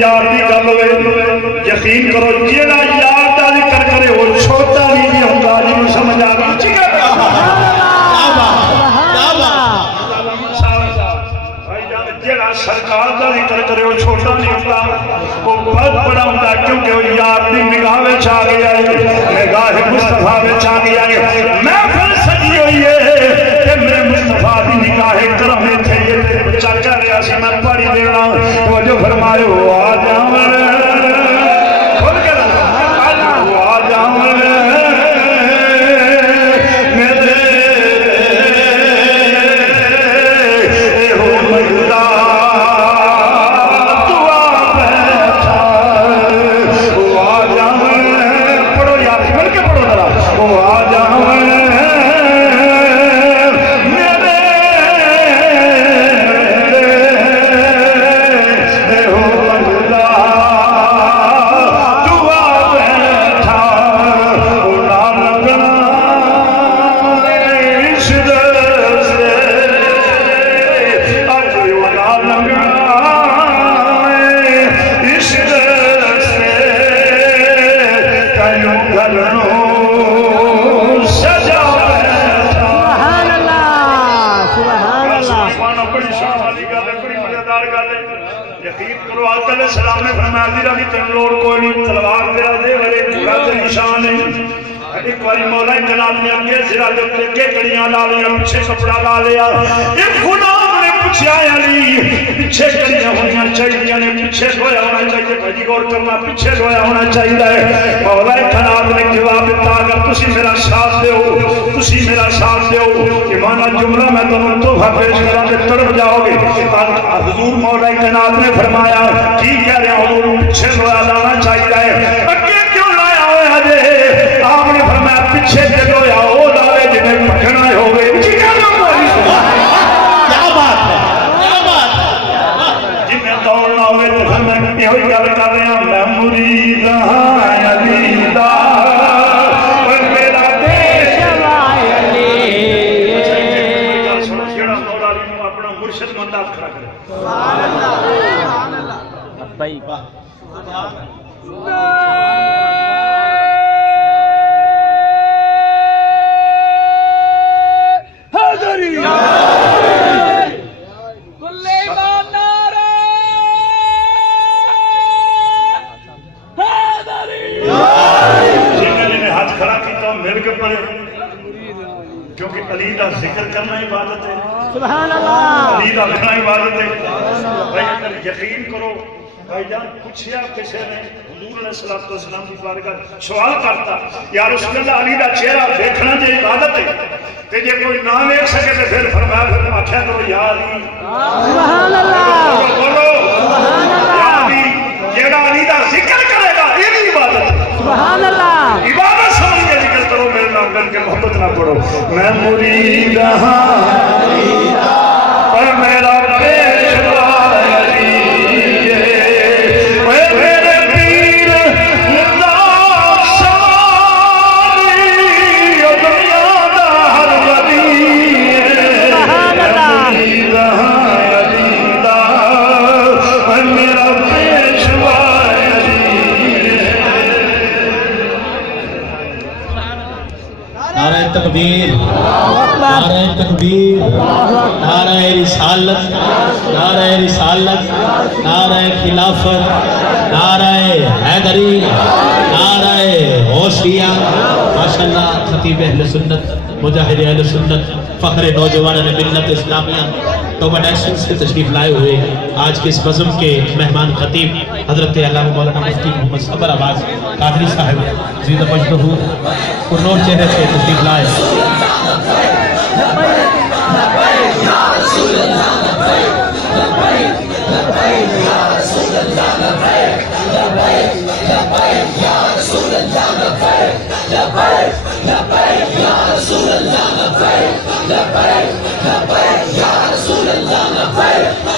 یار دی گل ہوئے یقین کرو جیڑا یار دا ذکر کرے وہ چھوٹا نہیں ہوندا جی سمجھ آ گئی ٹھیک ہے جیڑا سرکار دا ذکر کرے وہ چھوٹا نہیں ہوندا وہ بہت بڑا ہوندا کیونکہ وہ یار دی نگاہ وچ آ گیا ہے نگاہ مصطفیٰ وچ آ گیا ہے محفل سجی ہوئی ہے کہ میرے مصطفیٰ دی نگاہ کرم تھے یہ بچہ کہہ رہا سی میں پڑھی دینا تو جو فرمائے وہ آ جاؤں کھول کے وہ آ جاؤں پیچھے کپڑا لا لیا ایک غلام نے پوچھا علی پیچھے کڑیاں ہونا چاہیے نے پیچھے سویا ہونا چاہیے بھائی غور کرنا پیچھے سویا ہونا چاہیے مولا کائنات نے جواب دیتا اگر تسی میرا ساتھ دیو تسی میرا ساتھ دیو ایمانہ جملہ میں تمہیں تحفہ پیش کرا کے تڑپ جاؤ گے حضور مولا کائنات نے فرمایا ٹھیک کہہ رہے حضور پیچھے سویا لانا چاہیے اگے کیوں لایا ہوا ہے آپ نے فرمایا پیچھے جگہ ہو لاوے جنہیں پکڑنا ہو گئے سبحان اللہ علی دا لکھنا عبادت ہے بھائی اگر یقین کرو بھائی جان پوچھیا کسی نے حضور علیہ السلام کی بارگاہ سوال کرتا یا رسول اللہ علی دا چہرہ دیکھنا جو عبادت ہے کہ جے کوئی نہ دیکھ سکے تو پھر فرمایا پھر آخیا کرو یا علی سبحان اللہ بولو یا علی جیڑا علی دا ذکر کرے گا یہ بھی عبادت ہے سبحان اللہ عبادت سمجھ کے ذکر کرو میرے نام کر کے محبت نہ پڑھو میں مرید ہاں اور میرا پیشوا علی ہے میرے پیر نقشبندی دنیا دا ہر ولی ہے مرید ہاں علی دا اور میرا پیشوا نعرہ تکبیر نعرہ تکبیر نعرہ رسالت نعرہ رسالت نعرہ خلافت نعرہ حیدری نعرہ غوثیہ ماشاءاللہ خطیب اہل سنت مجاہد اہل سنت فخر نوجوان ملت اسلامیہ توبہ نیشن سے تشریف لائے ہوئے آج کے اس بزم کے مہمان خطیب حضرت علامہ مولانا مفتی محمد صبر آباد قادری صاحب زیدہ مجدہ پرنور چہرے سے تشریف لائے لبیک یا رسول اللہ لبیک لبیک لبیک یا